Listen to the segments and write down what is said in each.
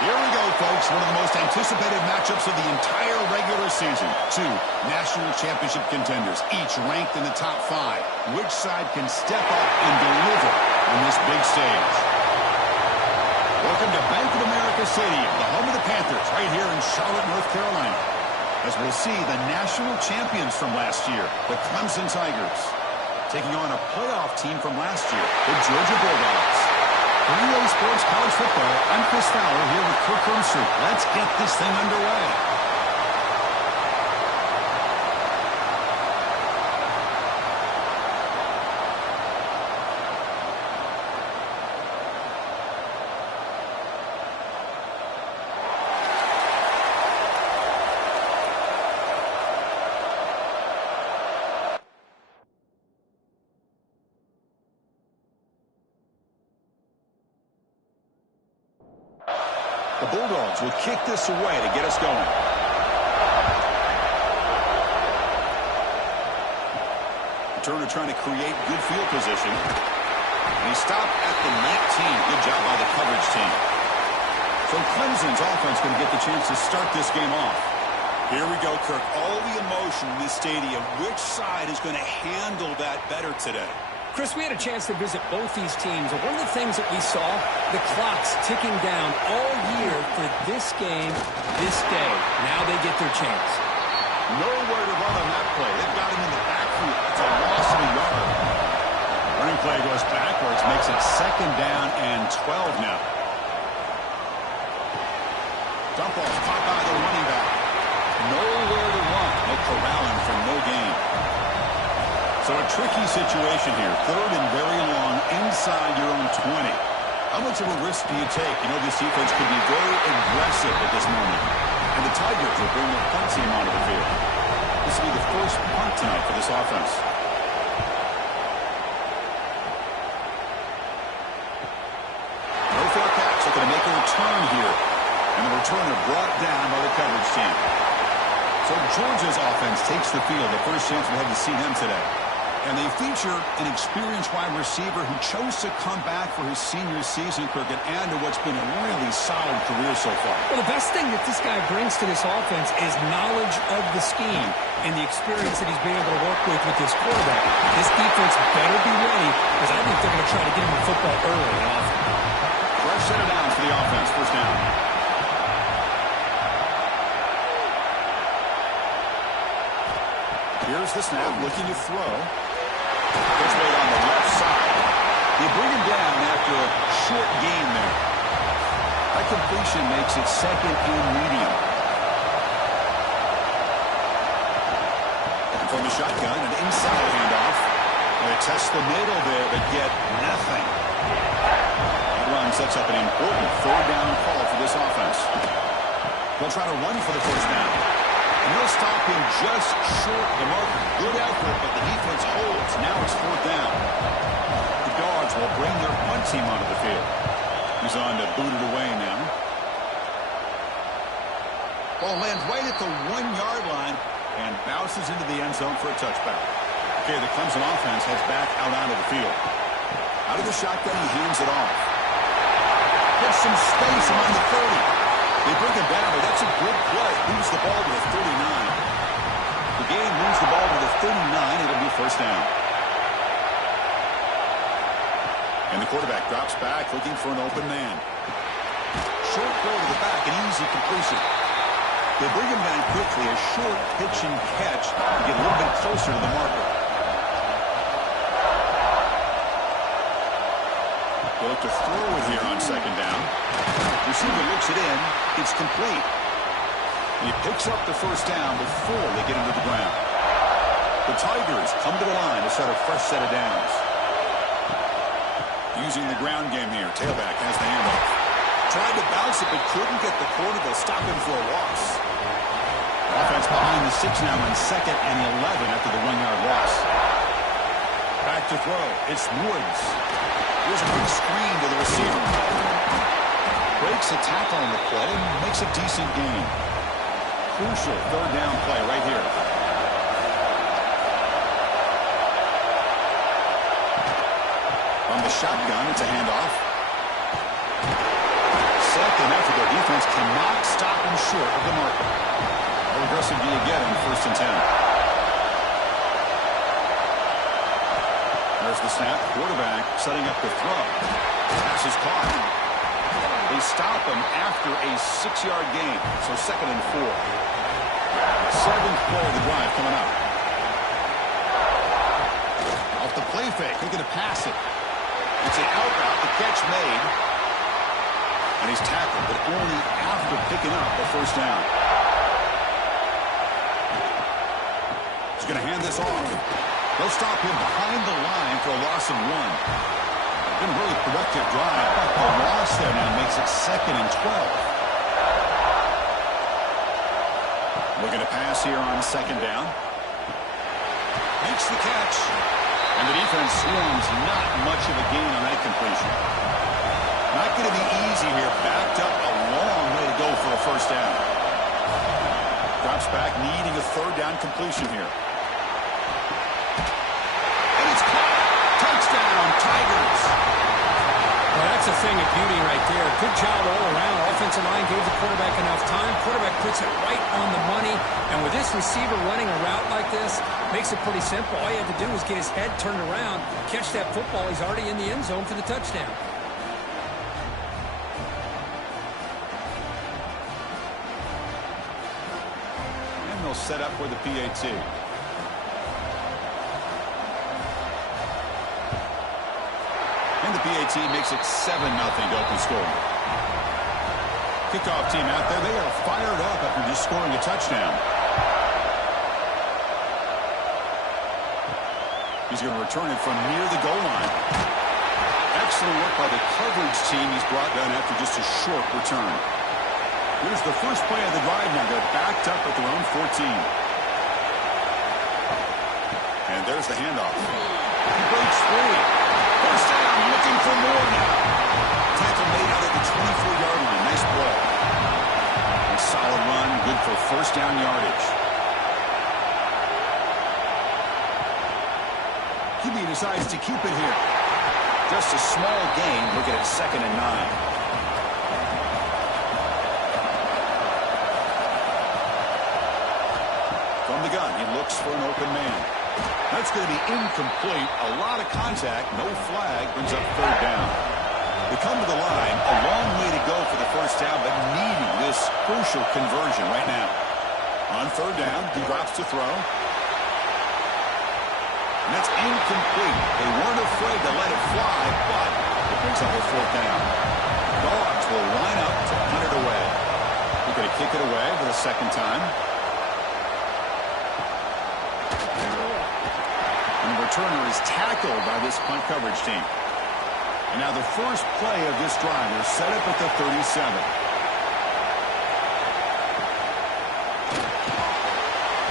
Here we go, folks. One of the most anticipated matchups of the entire regular season. Two national championship contenders, each ranked in the top 5. Which side can step up and deliver on this big stage? Welcome to Bank of America Stadium, the home of the Panthers, right here in Charlotte, North Carolina. As we'll see the national champions from last year, the Clemson Tigers, taking on a playoff team from last year, the Georgia Bulldogs. For EA Sports College Football, I'm Chris Fowler here with Kirk Hermster. Let's get this thing underway. The Bulldogs will kick this away to get us going. Turner trying to create good field position. And he stopped at the 19. Good job by the coverage team. So Clemson's offense going to get the chance to start this game off. Here we go, Kirk. All the emotion in this stadium. Which side is going to handle that better today? Chris, we had a chance to visit both these teams, and one of the things that we saw, the clock's ticking down all year for this game, this day. Now they get their chance. Nowhere to run on that play. They've got him in the backfield. It's a loss of a yard. Running play goes backwards, makes it 2nd down and 12 now. Dump off caught by the running back. Nowhere to run. No corralling for no gain. So a tricky situation here. 3rd and very long inside your own 20. How much of a risk do you take? You know, this defense could be very aggressive at this moment. And the Tigers will bring their punt team onto the field. This will be the first punt tonight for this offense. No fair catch. Looking to make a return here. And the returner brought down by the coverage team. So Georgia's offense takes the field. The first chance we had to see them today. And they feature an experienced wide receiver who chose to come back for his senior season, Kirk, and add to what's been a really solid career so far. Well, the best thing that this guy brings to this offense is knowledge of the scheme and the experience that he's been able to work with this quarterback. This defense better be ready, because I think they're going to try to get him the football early and often. Fresh set of downs for the offense. First down. Here's the snap, looking to throw. Gets weight on the left side. They bring him down after a short gain there. That completion makes it 2nd and medium. And from the shotgun, an inside handoff. They test the middle there, but get nothing. That run sets up an important 3rd down call for this offense. They'll try to run for the first down. And they'll stop him just short of the marker. Good effort, but the defense holds. Now it's 4th down. The Dogs will bring their punt team onto the field. He's on to boot it away now. Ball lands right at the 1-yard line and bounces into the end zone for a touchback. Okay, the Clemson offense heads back out onto the field. Out of the shotgun, he hands it off. Gets some space around the 30. They bring him down, but that's a good play. Moves the ball to the 39. The game moves the ball to the 39. It'll be 1st down. And the quarterback drops back, looking for an open man. Short throw to the back, an easy completion. They bring him down quickly, a short pitch and catch to get a little bit closer to the marker. They look to throw it here on 2nd down. Receiver looks it in. It's complete. He picks up the first down before they get him to the ground. The Tigers come to the line to set a fresh set of downs. Using the ground game here. Tailback has the handoff. Tried to bounce it, but couldn't get the corner. They'll stop him for a loss. Offense behind the 6 now on 2nd and 11 after the 1-yard loss. Back to throw. It's Woods. Here's a quick screen to the receiver. Breaks a tackle on the play and makes a decent gain. Crucial 3rd down play right here. From the shotgun, it's a handoff. Second effort, their defense short of the marker. How aggressive do you get on 1st and 10? There's the snap. Quarterback setting up the throw. Pass is caught. They stop him after a 6-yard gain. So 2nd and 4. 7th play of the drive coming up. Off the play fake. He's going to pass it. It's an out route. The catch made. And he's tackled, but only after picking up the 1st down. He's going to hand this off. They'll stop him behind the line for a loss of 1. Been a really productive drive, but the loss there now makes it 2nd and 12. Looking to pass here on 2nd down. Makes the catch. And the defense swarms not much of a gain on that completion. Not going to be easy here. Backed up a long way to go for a 1st down. Drops back, needing a 3rd down completion here. And it's caught. Touchdown, Tigers. Well, that's a thing of beauty right there. Good job all around. Offensive line gave the quarterback enough time. Quarterback puts it right on the money. And with this receiver running a route like this, makes it pretty simple. All you have to do is get his head turned around, catch that football. He's already in the end zone for the touchdown. And they'll set up for the PAT. And the PAT makes it 7-0 to open score. Kickoff team out there, they are fired up after just scoring a touchdown. He's going to return it from near the goal line. Excellent work by the coverage team he's brought down after just a short return. Here's the first play of the drive now. They're backed up at their own 14. And there's the handoff. He breaks free. 1st down, looking for more now. Tackle made out at the 24-yard line. Nice play. A solid run, good for 1st down yardage. QB decides to keep it here. Just a small gain. Looking at 2nd and 9. From the gun, he looks for an open man. That's going to be incomplete. A lot of contact. No flag. Brings up 3rd down. They come to the line. A long way to go for the 1st down, but needing this crucial conversion right now. On 3rd down, he drops to throw. And that's incomplete. They weren't afraid to let it fly, but it brings up a 4th down. Dogs will line up to punt it away. They're going to kick it away for the 2nd time. And the returner is tackled by this punt coverage team. And now the first play of this drive is set up at the 37.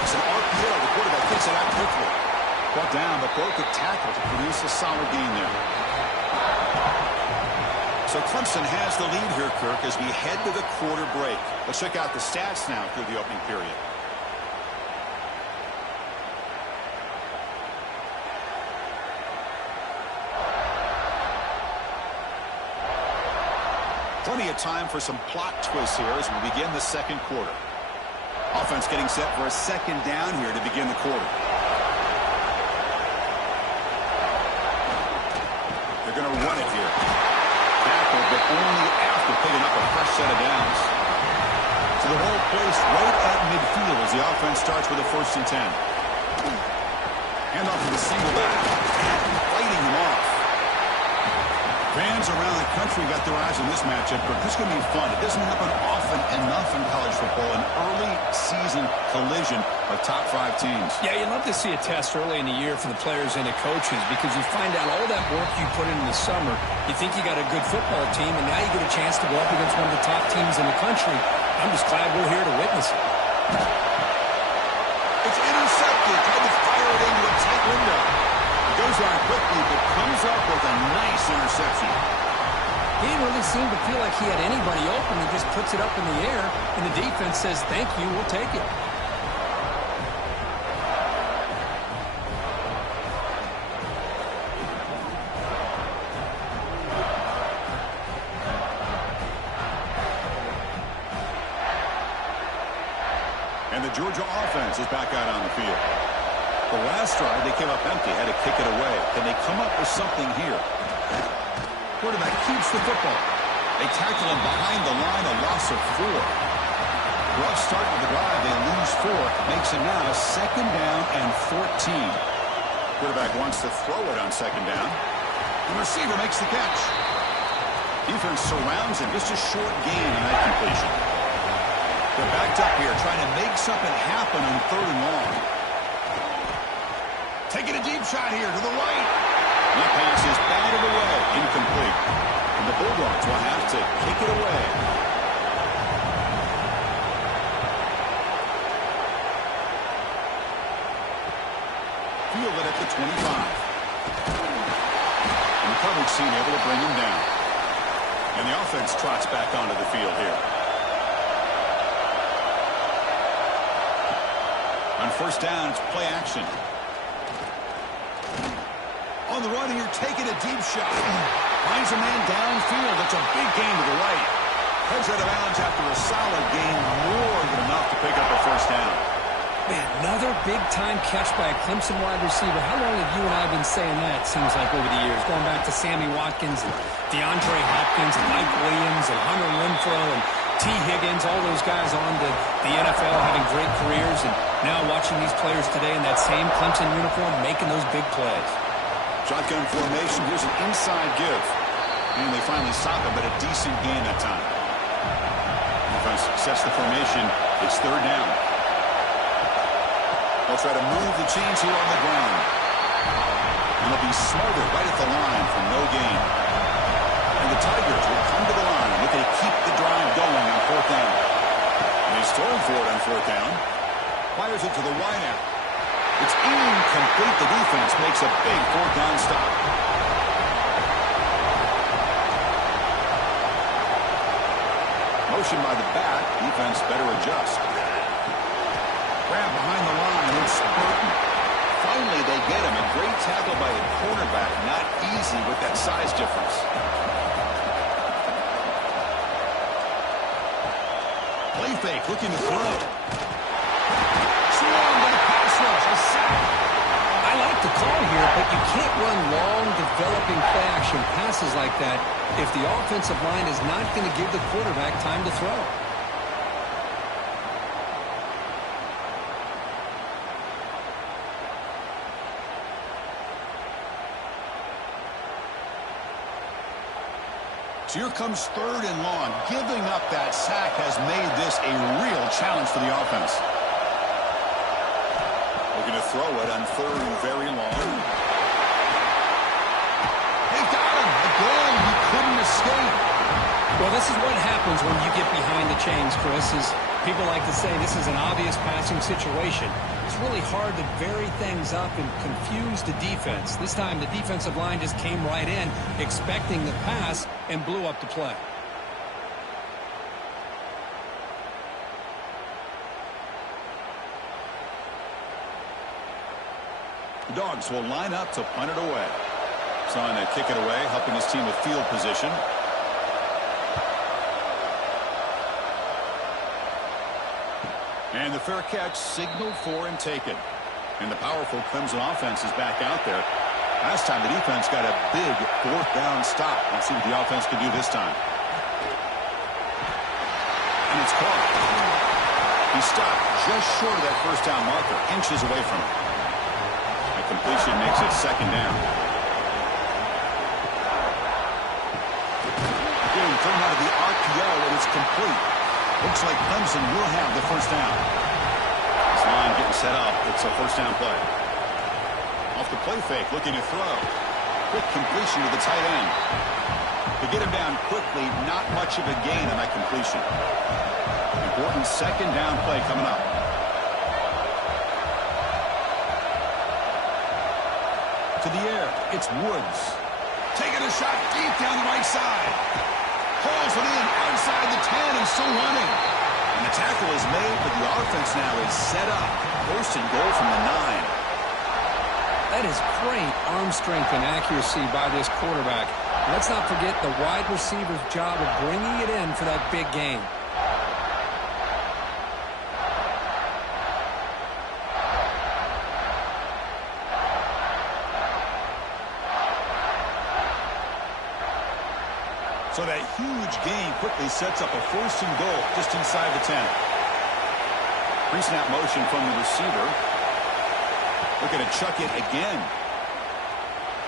It's an RPO. The quarterback kicks it out quickly. Brought down, but broke a tackle to produce a solid gain there. So Clemson has the lead here, Kirk, as we head to the quarter break. Let's check out the stats now through the opening period. Plenty of time for some plot twists here as we begin the 2nd quarter. Offense getting set for a 2nd down here to begin the quarter. They're going to run it here. Tackle, but only after picking up a fresh set of downs. So the whole place right at midfield as the offense starts with a 1st and 10. Hand off to the single back. Fighting them off. Fans around the country got their eyes on this matchup, but this is going to be fun. It doesn't happen often enough in college football, an early season collision of top 5 teams. Yeah, you'd love to see a test early in the year for the players and the coaches because you find out all that work you put in the summer. You think you got a good football team, and now you get a chance to go up against one of the top teams in the country. I'm just glad we're here to witness it. It's intercepted. Tried to fire it into a tight window. Goes on quickly, but comes up with a nice interception. He didn't really seem to feel like he had anybody open. He just puts it up in the air, and the defense says, thank you, we'll take it. the Georgia offense is back out on the field. The last drive, they came up empty, had to kick it away. Can they come up with something here? Quarterback keeps the football. They tackle him behind the line, a loss of 4. Rough start to the drive, they lose 4. Makes it now 2nd down and 14. Quarterback wants to throw it on 2nd down. The receiver makes the catch. Defense surrounds him, just a short gain on that completion. They're backed up here, trying to make something happen on 3rd and long. Taking a deep shot here to the right. That pass is batted away, incomplete. And the Bulldogs will have to kick it away. Field it at the 25. And the coverage team able to bring him down. And the offense trots back onto the field here. On 1st down, it's play action. On the run here, taking a deep shot. Finds a man downfield. That's a big gain to the right. Heads out of bounds after a solid gain, more than enough to pick up a 1st down. Man, another big-time catch by a Clemson wide receiver. How long have you and I been saying that, seems like, over the years? Going back to Sammy Watkins and DeAndre Hopkins and Mike Williams and Hunter Renfrow and T. Higgins, all those guys on to the NFL having great careers. And now watching these players today in that same Clemson uniform making those big plays. Shotgun formation. Here's an inside give. And they finally stop him, but a decent gain that time. Defense sets the formation. It's 3rd down. They'll try to move the chains here on the ground. And they'll be smarter right at the line for no gain. And the Tigers will come to the line, looking to keep the drive going on 4th down. And he's throwing for it on 4th down. Fires it to the wideout. It's incomplete. The defense makes a big 4th down stop. Motion by the back. Defense better adjust. Grab behind the line. It's Burton. Finally, they get him. A great tackle by a cornerback. Not easy with that size difference. Play fake. Looking to throw. Swung by the pass rush. A sack. I like the call here, but you can't run long, developing play-action passes like that if the offensive line is not going to give the quarterback time to throw. So here comes 3rd and long. Giving up that sack has made this a real challenge for the offense. Looking to throw it on 3rd and very long. They got him. Again, he couldn't escape. Well, this is what happens when you get behind the chains, Chris. Is people like to say this is an obvious passing situation. It's really hard to vary things up and confuse the defense. This time, the defensive line just came right in, expecting the pass, and blew up the play. The Dogs will line up to punt it away. Trying to kick it away, helping his team with field position. And the fair catch signaled for and taken. And the powerful Clemson offense is back out there. Last time the defense got a big 4th down stop. Let's see what the offense can do this time. And it's caught. He stopped just short of that 1st down marker, inches away from it. A completion makes it 2nd down. Again, thrown out of the RPO, and it's complete. Looks like Clemson will have the 1st down. This line getting set up. It's a 1st down play. Off the play fake, looking to throw. Quick completion to the tight end. To get him down quickly, not much of a gain on that completion. Important 2nd down play coming up. To the air, it's Woods. Taking a shot deep down the right side. Hauls it in outside the 10 and still running. And the tackle is made, but the offense now is set up. 1st and goal from the 9. That is great arm strength and accuracy by this quarterback. Let's not forget the wide receiver's job of bringing it in for that big game. So that huge gain quickly sets up a 1st and goal just inside the 10. Pre-snap motion from the receiver. Looking to chuck it again.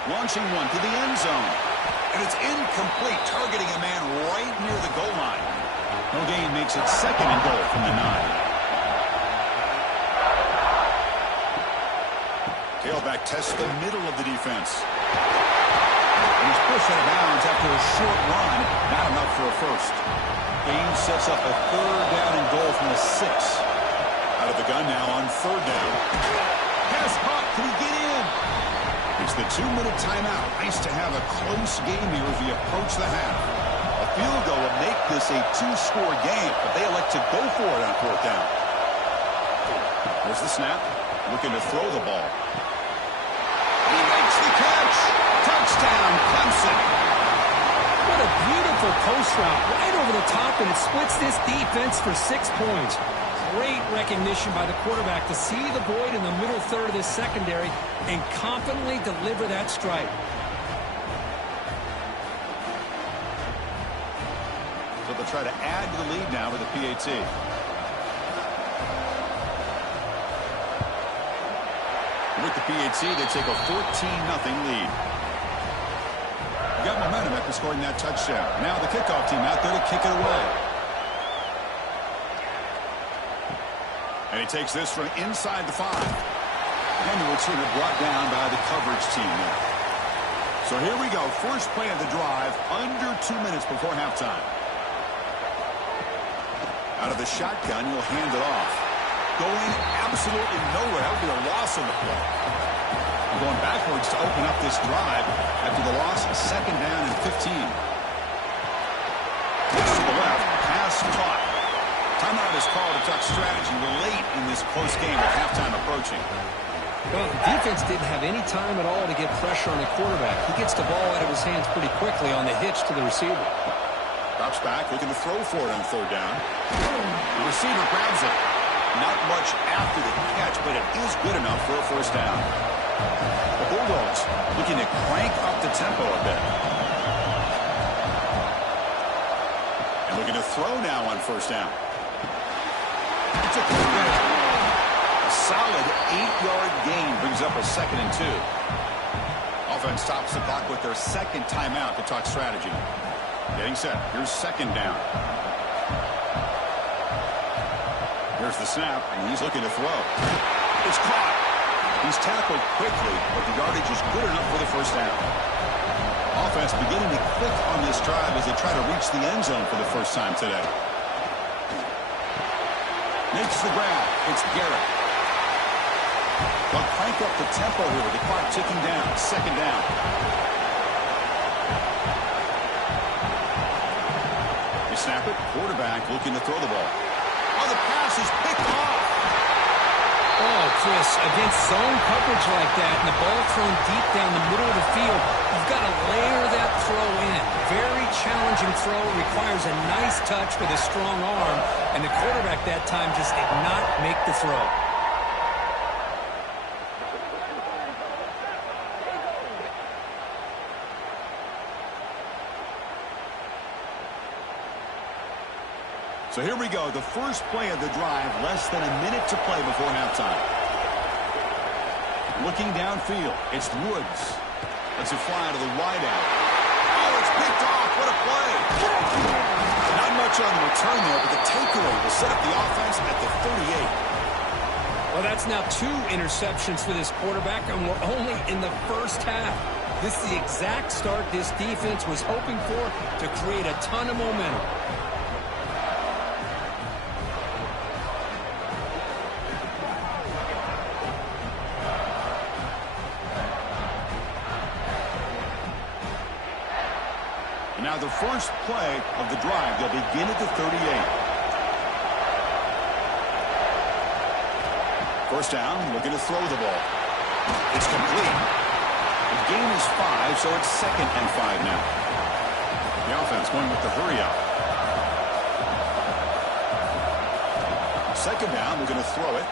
Launching one to the end zone. And it's incomplete, targeting a man right near the goal line. No gain makes it 2nd and goal from the 9. Tailback tests the middle of the defense. And he's pushed out of bounds after a short run. Not enough for a first. Gain sets up a 3rd down and goal from the 6. Out of the gun now on 3rd down. Pass caught. Can he get in? It's the 2-minute timeout. Nice to have a close game here as we approach the half. A field goal would make this a 2-score game, but they elect to go for it on 4th down. There's the snap. Looking to throw the ball. He makes the catch. Touchdown, Clemson. What a beautiful post route right over the top, and it splits this defense for 6 points. Great recognition by the quarterback to see the void in the middle third of this secondary and confidently deliver that strike. So they'll try to add to the lead now with a PAT. With the PAT, they take a 14-0 lead. Got momentum after scoring that touchdown. Now the kickoff team out there to kick it away. And he takes this from inside the 5. And the returner brought down by the coverage team there. So here we go. First play of the drive, under 2 minutes before halftime. Out of the shotgun, he'll hand it off. Going absolutely nowhere. That would be a loss on the play. Going backwards to open up this drive after the loss, 2nd down and 15. Looks to the left, pass caught. Timeout is called to talk strategy. We're late in this close game with halftime approaching. Well, the defense didn't have any time at all to get pressure on the quarterback. He gets the ball out of his hands pretty quickly on the hitch to the receiver. Drops back, looking to throw for it on 3rd down. The receiver grabs it. Not much after the catch, but it is good enough for a 1st down. The Bulldogs looking to crank up the tempo a bit. And looking to throw now on 1st down. It's a quick bit. A solid 8-yard gain brings up a 2nd and 2. Offense stops the clock with their 2nd timeout to talk strategy. Getting set. Here's 2nd down. Here's the snap, and he's looking to throw. It's caught. He's tackled quickly, but the yardage is good enough for the 1st down. Offense beginning to click on this drive as they try to reach the end zone for the first time today. Makes the grab. It's Garrett. They'll crank up the tempo here with the clock ticking down. 2nd down. They snap it. Quarterback looking to throw the ball. Oh, the pass is picked off. Oh, Chris, against zone coverage like that and the ball thrown deep down the middle of the field, you've got to layer that throw in. Very challenging throw, requires a nice touch with a strong arm, and the quarterback that time just did not make the throw. So here we go, the first play of the drive, less than a minute to play before halftime. Looking downfield, it's Woods. Lets it fly to the wideout. Oh, it's picked off. What a play. Not much on the return there, but the takeaway will set up the offense at the 38. Well, that's now 2 interceptions for this quarterback, and we're only in the first half. This is the exact start this defense was hoping for to create a ton of momentum. Now the first play of the drive, they'll begin at the 38. 1st down, looking to throw the ball. It's complete. The gain is 5, so it's 2nd and 5 now. The offense going with the hurry up. 2nd down, looking to throw it.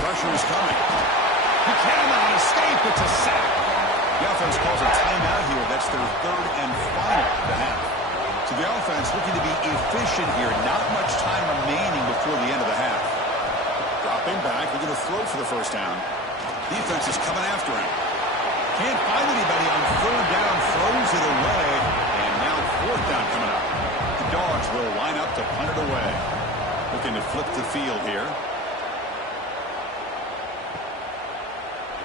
Pressure is coming. He cannot escape. It's a sack. The offense calls a timeout here. That's their 3rd and final of the half. So the offense looking to be efficient here. Not much time remaining before the end of the half. Dropping back, looking to throw for the first down. Defense is coming after him. Can't find anybody on third down, throws it away, and now fourth down coming up. The Dogs will line up to punt it away. Looking to flip the field here.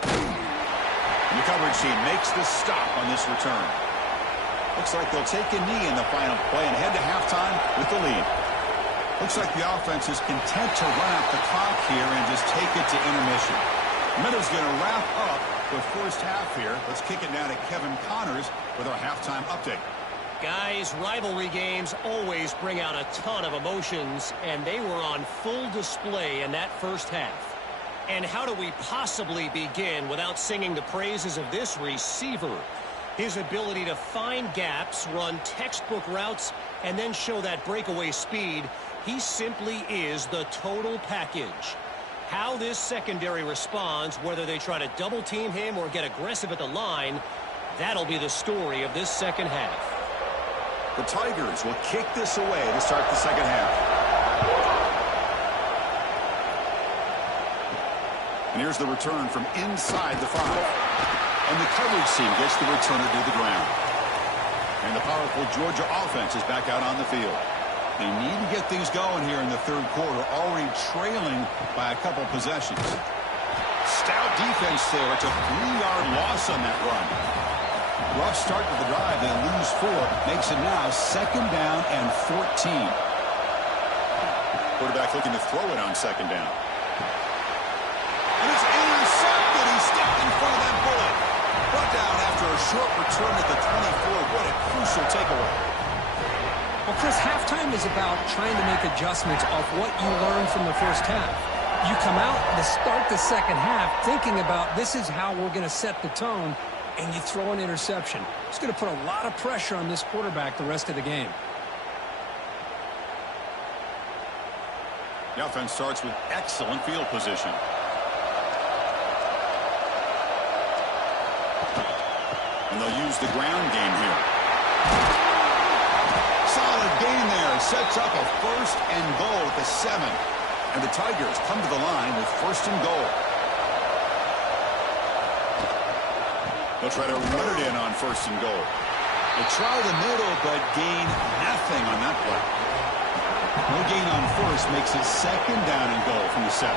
And the coverage team makes the stop on this return. Looks like they'll take a knee in the final play and head to halftime with the lead. Looks like the offense is content to run out the clock here and just take it to intermission. Meadow's going to wrap up the first half here. Let's kick it now to Kevin Connors with our halftime update. Guys, rivalry games always bring out a ton of emotions, and they were on full display in that first half. And how do we possibly begin without singing the praises of this receiver? His ability to find gaps, run textbook routes, and then show that breakaway speed. He simply is the total package. How this secondary responds, whether they try to double team him or get aggressive at the line, that'll be the story of this second half. The Tigers will kick this away to start the second half. And here's the return from inside the 5. And the coverage team gets the returner to the ground. And the powerful Georgia offense is back out on the field. They need to get things going here in the third quarter, already trailing by a couple possessions. Stout defense there. It's a 3-yard loss on that run. Rough start to the drive. They lose 4. Makes it now second down and 14. Quarterback looking to throw it on second down. And it's intercepted. He stepped in front of that bullet. Brought down after a short return at the 24. What a crucial takeaway. Well, Chris, halftime is about trying to make adjustments off what you learned from the first half. You come out to start the second half thinking about this is how we're going to set the tone, and you throw an interception. It's going to put a lot of pressure on this quarterback the rest of the game. The offense starts with excellent field position. And they'll use the ground game here. Solid gain there. Sets up a first and goal at the 7. And the Tigers come to the line with first and goal. They'll try to run it in on first and goal. They try the middle, but gain nothing on that play. No gain on first makes it second down and goal from the 7.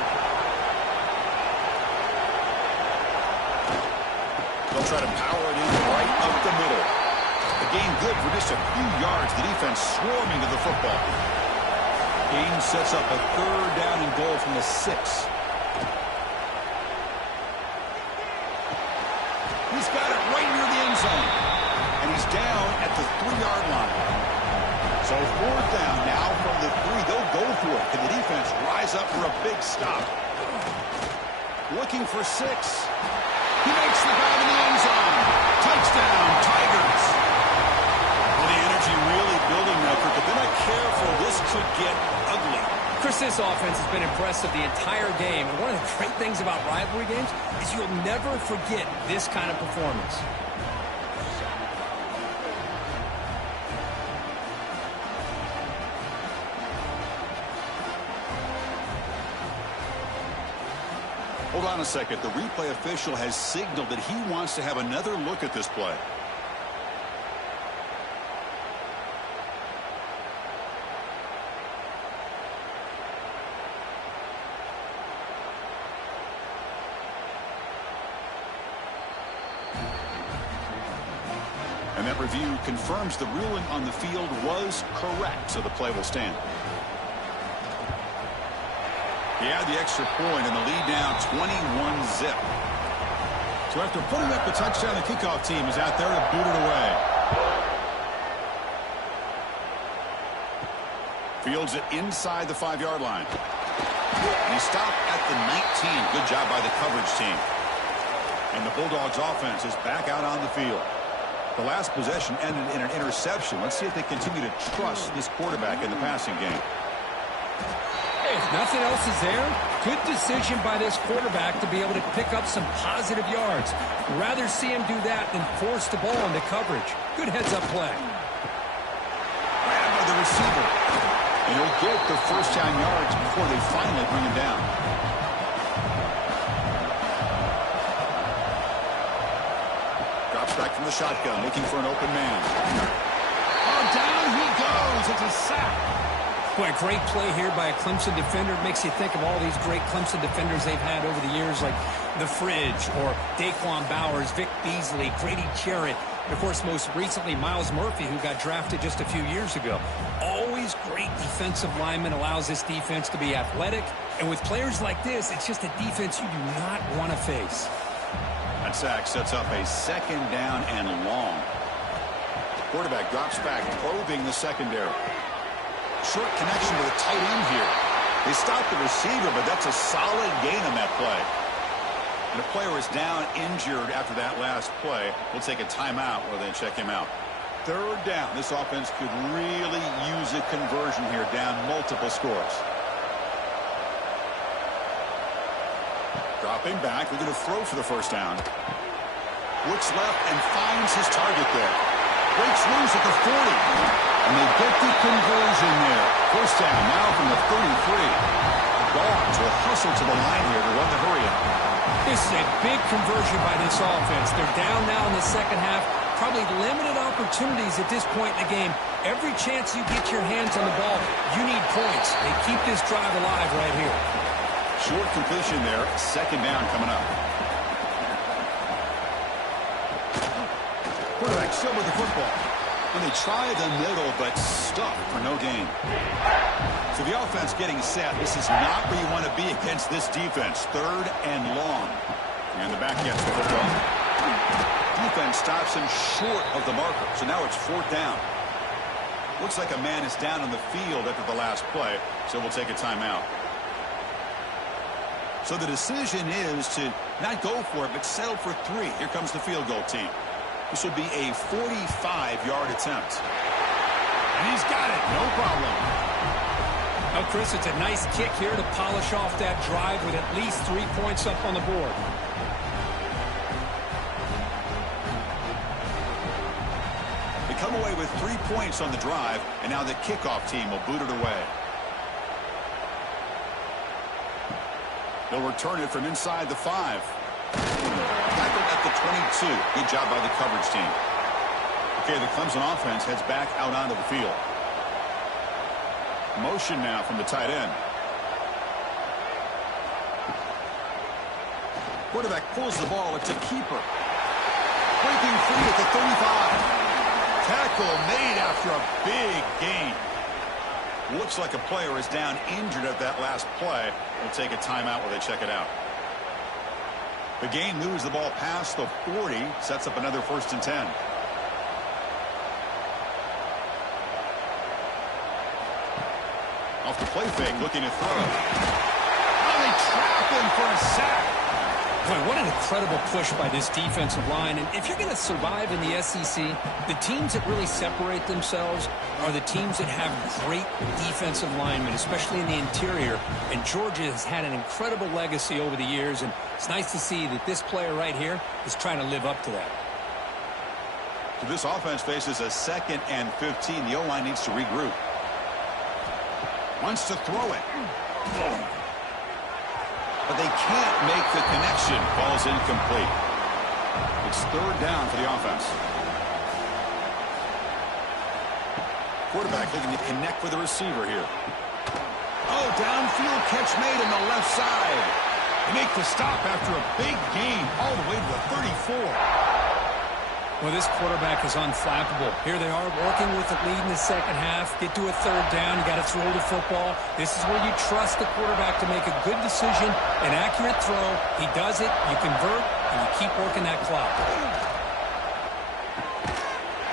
They'll try to power it in right up the middle. The gain good for just a few yards. The defense swarming to the football. Gain sets up a third down and goal from the 6. He's got it right near the end zone. And he's down at the 3-yard line. So fourth down now from the 3. They'll go for it. Can the defense rise up for a big stop? Looking for 6. He makes the dive in the end zone. Touchdown, Tigers. Well, the energy really building now, but they're not careful. This could get ugly. Chris, this offense has been impressive the entire game. And one of the great things about rivalry games is you'll never forget this kind of performance. Hold on a second. The replay official has signaled that he wants to have another look at this play. And that review confirms the ruling on the field was correct, so the play will stand. He had the extra point and the lead now 21-zip. So after putting up the touchdown, the kickoff team is out there to boot it away. Fields it inside the 5-yard line. And he stopped at the 19. Good job by the coverage team. And the Bulldogs offense is back out on the field. The last possession ended in an interception. Let's see if they continue to trust this quarterback in the passing game. If nothing else is there, good decision by this quarterback to be able to pick up some positive yards. Rather see him do that than force the ball into coverage. Good heads-up play. receiver. And he'll get the first down yards before they finally bring him down. Drops back from the shotgun, looking for an open man. Oh, down he goes. It's a sack. Boy, a great play here by a Clemson defender. Makes you think of all these great Clemson defenders they've had over the years, like The Fridge or Daquan Bowers, Vic Beasley, Grady Jarrett, and, of course, most recently, Miles Murphy, who got drafted just a few years ago. Always great defensive lineman, allows this defense to be athletic. And with players like this, it's just a defense you do not want to face. That sack sets up a second down and long. Quarterback drops back, probing the secondary. Short connection to the tight end here. They stopped the receiver, but that's a solid gain on that play. And the player is down injured after that last play. We'll take a timeout while they check him out. Third down. This offense could really use a conversion here, down multiple scores. Dropping back. We're going to throw for the first down. Looks left and finds his target there. Breaks loose at the 40. And they get the conversion there. First down now from the 33. The Dogs will hustle to the line here to run the hurry up. This is a big conversion by this offense. They're down now in the second half. Probably limited opportunities at this point in the game. Every chance you get your hands on the ball, you need points. They keep this drive alive right here. Short completion there. Second down coming up. Quarterback still with the football. And they try the middle, but stuck for no gain. So the offense getting set. This is not where you want to be against this defense. Third and long. And the back gets the football. Defense stops him short of the marker. So now it's fourth down. Looks like a man is down on the field after the last play. So we'll take a timeout. So the decision is to not go for it, but settle for 3. Here comes the field goal team. This will be a 45-yard attempt. And he's got it. No problem. Now, Chris, it's a nice kick here to polish off that drive with at least 3 points up on the board. They come away with 3 points on the drive, and now the kickoff team will boot it away. They'll return it from inside the 5. Tackled at the 22. Good job by the coverage team. Okay, the Clemson offense heads back out onto the field. Motion now from the tight end. Quarterback pulls the ball. It's a keeper. Breaking free at the 35. Tackle made after a big gain. Looks like a player is down injured at that last play. We'll take a timeout while they check it out. The gain moves the ball past the 40, sets up another 1st and 10. Off the play fake, looking to throw. Oh, they trap him for a sack. Boy, what an incredible push by this defensive line. And if you're going to survive in the SEC, the teams that really separate themselves are the teams that have great defensive linemen, especially in the interior. And Georgia has had an incredible legacy over the years, and it's nice to see that this player right here is trying to live up to that. So this offense faces a 2nd and 15. The O-line needs to regroup. Wants to throw it. But they can't make the connection. Ball's incomplete. It's 3rd down for the offense. Quarterback looking to connect with the receiver here. Oh, downfield catch made on the left side. They make the stop after a big gain all the way to the 34. Well, this quarterback is unflappable. Here they are working with the lead in the second half. Get to a 3rd down. You got to throw the football. This is where you trust the quarterback to make a good decision, an accurate throw. He does it, you convert, and you keep working that clock.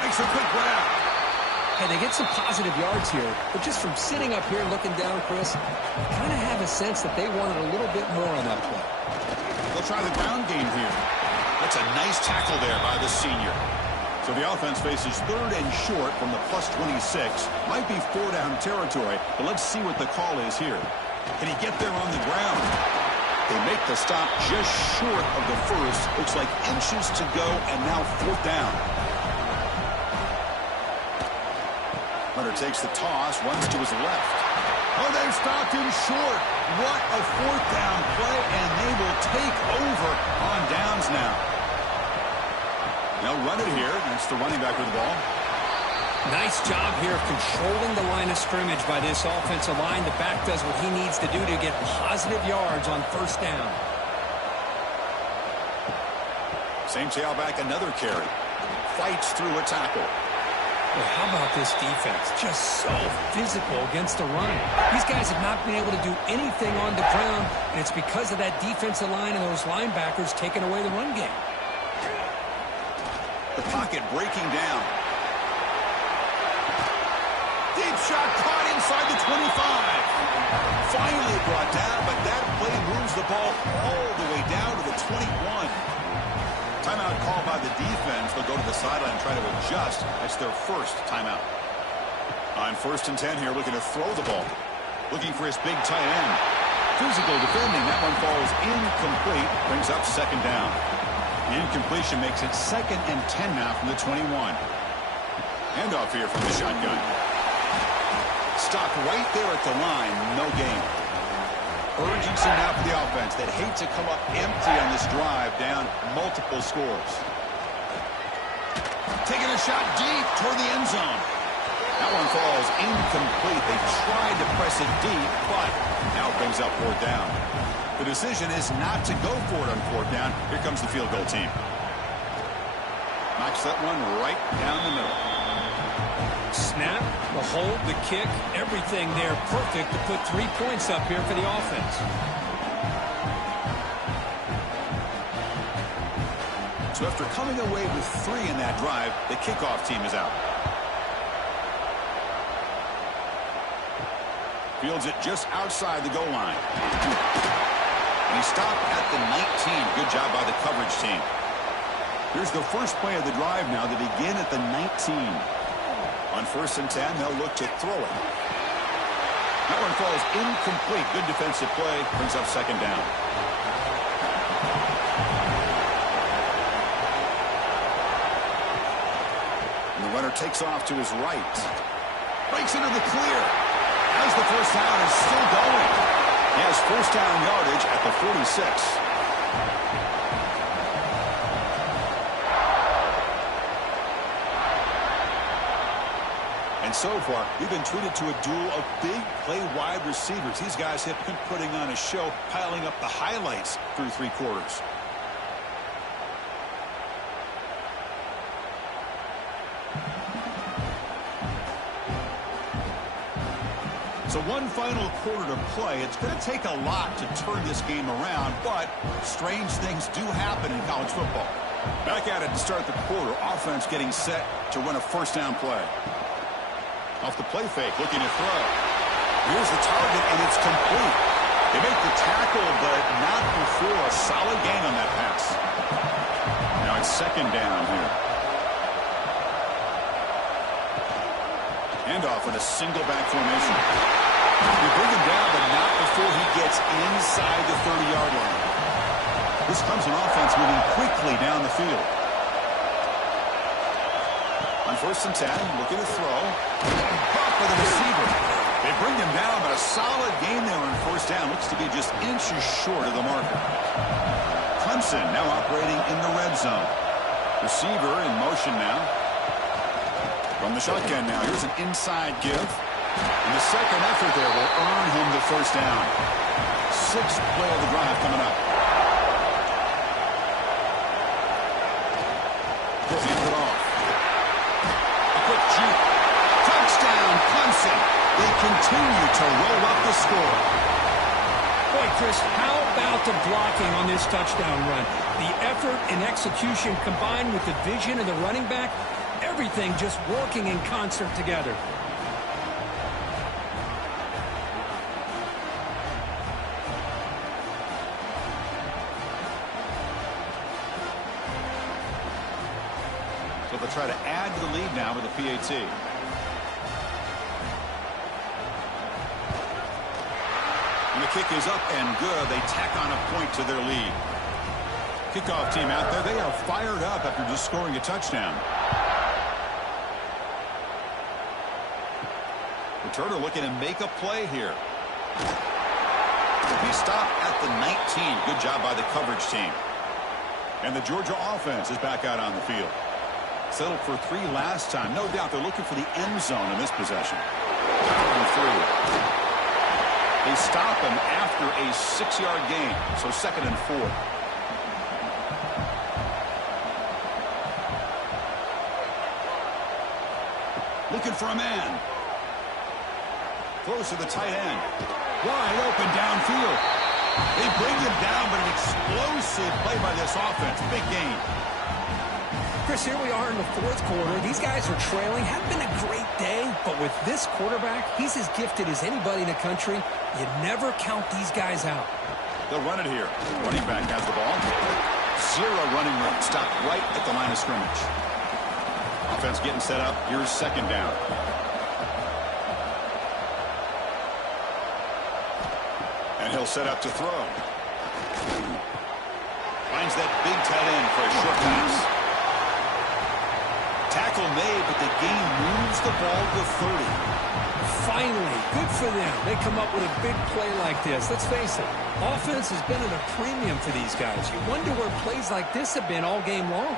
Makes a quick grab. Hey, they get some positive yards here, but just from sitting up here looking down, Chris, I kind of have a sense that they wanted a little bit more on that play. They'll try the ground game here. That's a nice tackle there by the senior. So the offense faces 3rd and short from the +26. Might be 4-down territory, but let's see what the call is here. Can he get there on the ground? They make the stop just short of the 1st. Looks like inches to go, and now 4th down. Runner runner takes the toss, runs to his left. Oh, they've stopped him short. What a fourth down play, and they will take over on downs now. They'll run it here. That's the running back with the ball. Nice job here of controlling the line of scrimmage by this offensive line. The back does what he needs to do to get positive yards on first down. Same tailback, another carry. Fights through a tackle. Well, how about this defense? Just so physical against the run. These guys have not been able to do anything on the ground, and it's because of that defensive line and those linebackers taking away the run game. The pocket breaking down. Deep shot caught inside the 25. Finally brought down, but that play moves the ball all the way down to the 21. Timeout called by the defense. They'll go to the sideline and try to adjust. That's their first timeout. On 1st and 10 here, looking to throw the ball. Looking for his big tight end. Physical defending. That one falls incomplete. Brings up 2nd down. The incompletion makes it 2nd and 10 now from the 21. Handoff here from the shotgun. Stopped right there at the line. No gain. Urgency now for the offense that hate to come up empty on this drive, down multiple scores. Taking a shot deep toward the end zone. That one falls incomplete. They tried to press it deep, but now it brings up 4th down. The decision is not to go for it on 4th down. Here comes the field goal team. Knocks that one right down the middle. Snap, the hold, the kick, everything there perfect to put 3 points up here for the offense. So after coming away with 3 in that drive, the kickoff team is out. Fields it just outside the goal line. And he stopped at the 19. Good job by the coverage team. Here's the first play of the drive now to begin at the 19. On 1st and 10, they'll look to throw it. That one falls incomplete. Good defensive play. Brings up 2nd down. And the runner takes off to his right. Breaks into the clear. As the first down is still going. He has first down yardage at the 46. And so far, we've been treated to a duel of big play wide receivers. These guys have been putting on a show, piling up the highlights through 3 quarters. So one final quarter to play. It's going to take a lot to turn this game around, but strange things do happen in college football. Back at it to start the quarter. Offense getting set to run a first down play. Off the play fake, looking to throw. Here's the target, and it's complete. They make the tackle, but not before a solid gain on that pass. Now it's 2nd down here. Handoff in a single back formation. You bring him down, but not before he gets inside the 30-yard line. This comes an offense moving quickly down the field. On 1st and 10, looking to throw. Caught by the receiver. They bring him down, but a solid gain there on 1st down. Looks to be just inches short of the marker. Clemson now operating in the red zone. Receiver in motion now. From the shotgun now, here's an inside give. And the second effort there will earn him the first down. 6th play of the drive coming up. Hand it off. Touchdown, Clemson. They continue to roll up the score. Boy, Chris, how about the blocking on this touchdown run? The effort and execution combined with the vision of the running back, everything just working in concert together. So they'll try to add to the lead now with the PAT. And the kick is up and good. They tack on a point to their lead. Kickoff team out there. They are fired up after just scoring a touchdown. Returner looking to make a play here. He stopped at the 19. Good job by the coverage team. And the Georgia offense is back out on the field. Settled for 3 last time. No doubt they're looking for the end zone in this possession. Powering through. They stop him after a 6-yard gain. So 2nd and 4. Looking for a man. Throws to the tight end. Wide open downfield. They bring him down, but an explosive play by this offense. Big game. Chris, here we are in the 4th quarter. These guys are trailing. Hadn't been a great day, but with this quarterback, he's as gifted as anybody in the country. You never count these guys out. They'll run it here. Running back has the ball. 0 running room. Stopped right at the line of scrimmage. Offense getting set up. Here's 2nd down. And he'll set up to throw. Finds that big tight end for a short pass. Tackle made, but the game moves the ball to 30. Finally, good for them. They come up with a big play like this. Let's face it, offense has been at a premium for these guys. You wonder where plays like this have been all game long.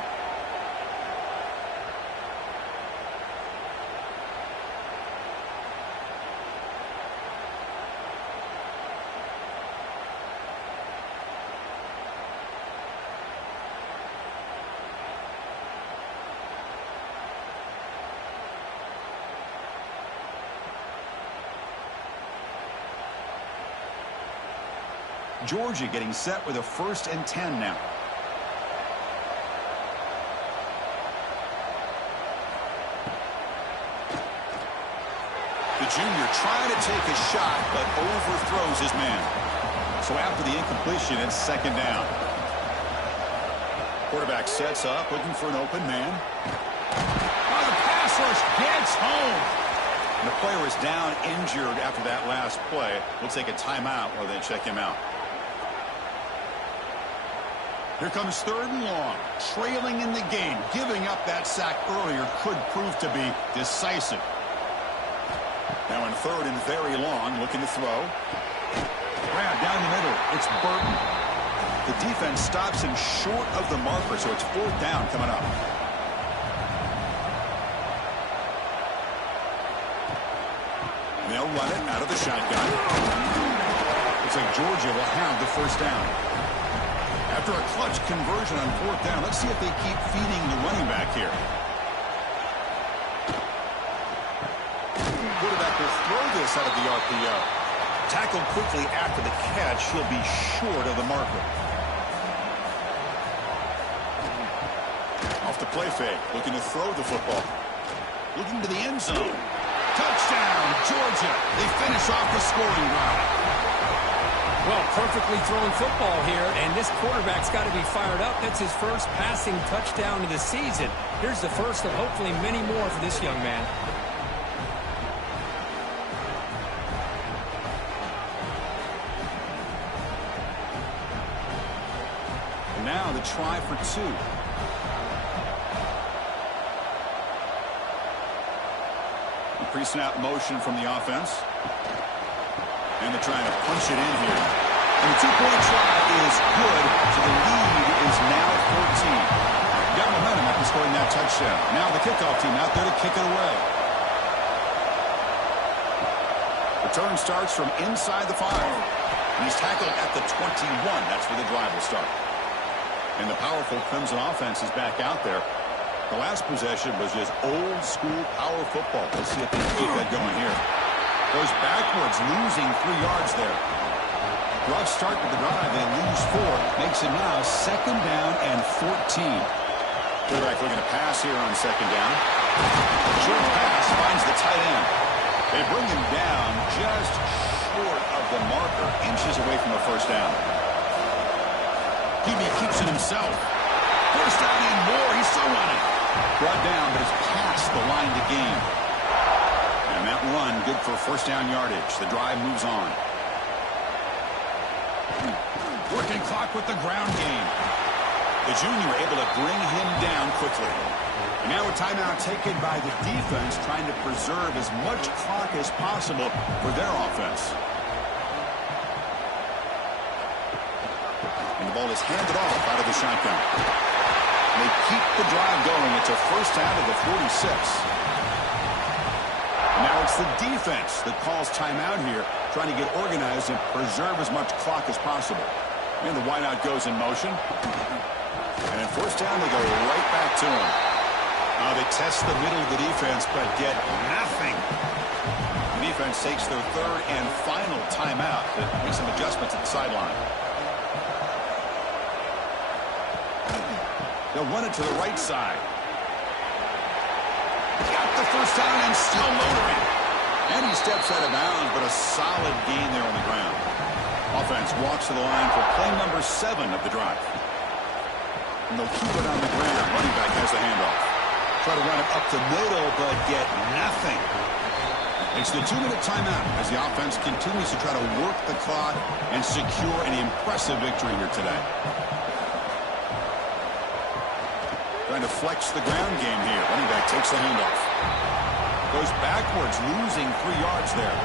Georgia getting set with a 1st and 10 now. The junior trying to take a shot, but overthrows his man. So after the incompletion, it's 2nd down. Quarterback sets up, looking for an open man. Oh, the pass rush gets home. And the player is down injured after that last play. We'll take a timeout while they check him out. Here comes 3rd and long. Trailing in the game. Giving up that sack earlier could prove to be decisive. Now in 3rd and very long. Looking to throw. Grab down the middle. It's Burton. The defense stops him short of the marker, so it's 4th down coming up. They'll run it out of the shotgun. Looks like Georgia will have the 1st down. After a clutch conversion on 4th down, let's see if they keep feeding the running back here. Quarterback will throw this out of the RPO. Tackled quickly after the catch. He'll be short of the marker. Off the play fake. Looking to throw the football. Looking to the end zone. Touchdown, Georgia. They finish off the scoring drive. Well, perfectly thrown football here, and this quarterback's got to be fired up. That's his first passing touchdown of the season. Here's the first of hopefully many more for this young man. And now the try for 2. Pre-snap motion from the offense. And they're trying to punch it in here. And the 2-point try is good, so the lead is now 14. Got momentum after scoring that touchdown. Now the kickoff team out there to kick it away. Return starts from inside the 5. And he's tackled at the 21. That's where the drive will start. And the powerful Clemson offense is back out there. The last possession was just old-school power football. Let's see if they can keep that going here. Goes backwards, losing 3 yards there. Rough start to the drive. They lose 4. Makes it now 2nd down and 14. Quarterback looking to pass here on 2nd down. Short pass finds the tight end. They bring him down just short of the marker, inches away from the 1st down. Hebe keeps it himself. 1st down and more. He's still running. Brought down, but it's past the line to gain. And that run, good for 1st down yardage. The drive moves on. Working clock with the ground game. The junior able to bring him down quickly. And now a timeout taken by the defense, trying to preserve as much clock as possible for their offense. And the ball is handed off out of the shotgun. And they keep the drive going. It's a first down to the 46. And now it's the defense that calls timeout here, trying to get organized and preserve as much clock as possible. And the wideout goes in motion. And in first down, they go right back to him. They test the middle of the defense, but get nothing. The defense takes their third and final timeout to make some adjustments at the sideline. They'll run it to the right side. Got the first down and still motoring. And he steps out of bounds, but a solid gain there on the ground. Offense walks to the line for play number 7 of the drive. And they'll keep it on the ground. Running back has the handoff. Try to run it up the middle, but get nothing. It's the 2-minute timeout as the offense continues to try to work the clock and secure an impressive victory here today. Trying to flex the ground game here. Running back takes the handoff. Goes backwards, losing 3 yards there.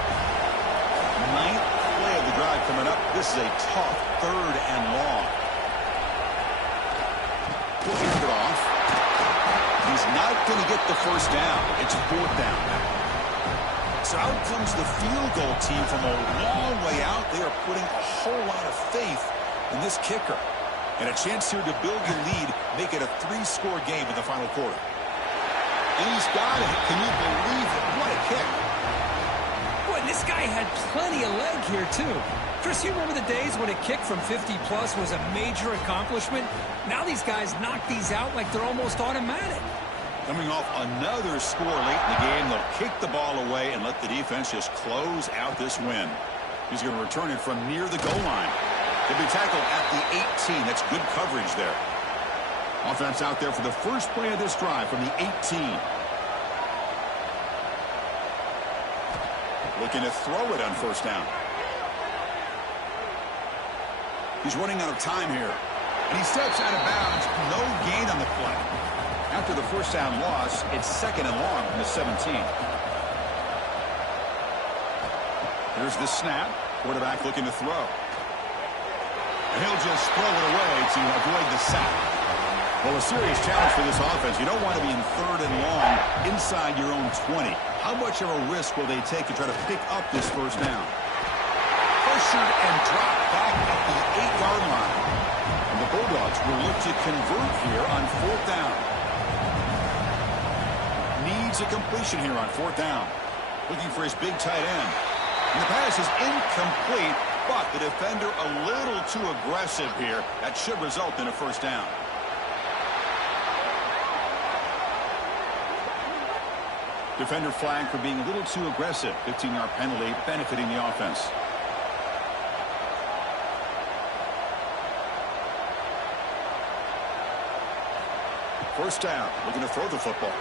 9th play of the drive coming up. This is a tough 3rd and long. We'll hand it off. He's not going to get the first down. It's 4th down. So out comes the field goal team from a long way out. They are putting a whole lot of faith in this kicker. And a chance here to build the lead, make it a 3-score game in the final quarter. And he's got it. Can you believe it? What a kick. Boy, this guy had plenty of leg here, too. Chris, you remember the days when a kick from 50-plus was a major accomplishment? Now these guys knock these out like they're almost automatic. Coming off another score late in the game, they'll kick the ball away and let the defense just close out this win. He's going to return it from near the goal line. He'll be tackled at the 18. That's good coverage there. Offense out there for the first play of this drive from the 18. Looking to throw it on first down. He's running out of time here. And he steps out of bounds. No gain on the play. After the first down loss, it's 2nd and long from the 17. Here's the snap. Quarterback looking to throw. And he'll just throw it away to avoid the sack. Well, a serious challenge for this offense. You don't want to be in 3rd and long inside your own 20. How much of a risk will they take to try to pick up this first down? Pressured and dropped back at the 8-yard line. And the Bulldogs will look to convert here on 4th down. Needs a completion here on 4th down. Looking for his big tight end. And the pass is incomplete, but the defender a little too aggressive here. That should result in a first down. Defender flagged for being a little too aggressive. 15-yard penalty benefiting the offense. First down, looking to throw the football.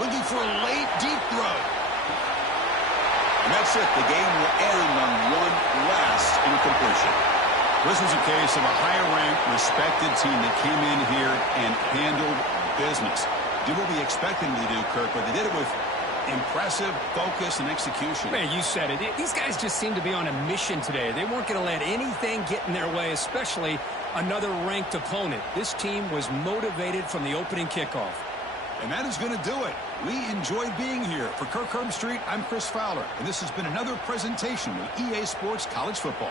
Looking for a late, deep throw. And that's it. The game will end on one last incompletion. This was a case of a higher-ranked, respected team that came in here and handled business. Did what we expected them to do, Kirk, but they did it with impressive focus and execution. Man, you said it. These guys just seem to be on a mission today. They weren't going to let anything get in their way, especially another ranked opponent. This team was motivated from the opening kickoff. And that is going to do it. We enjoyed being here. For Kirk Herbstreit, I'm Chris Fowler, and this has been another presentation of EA Sports College Football.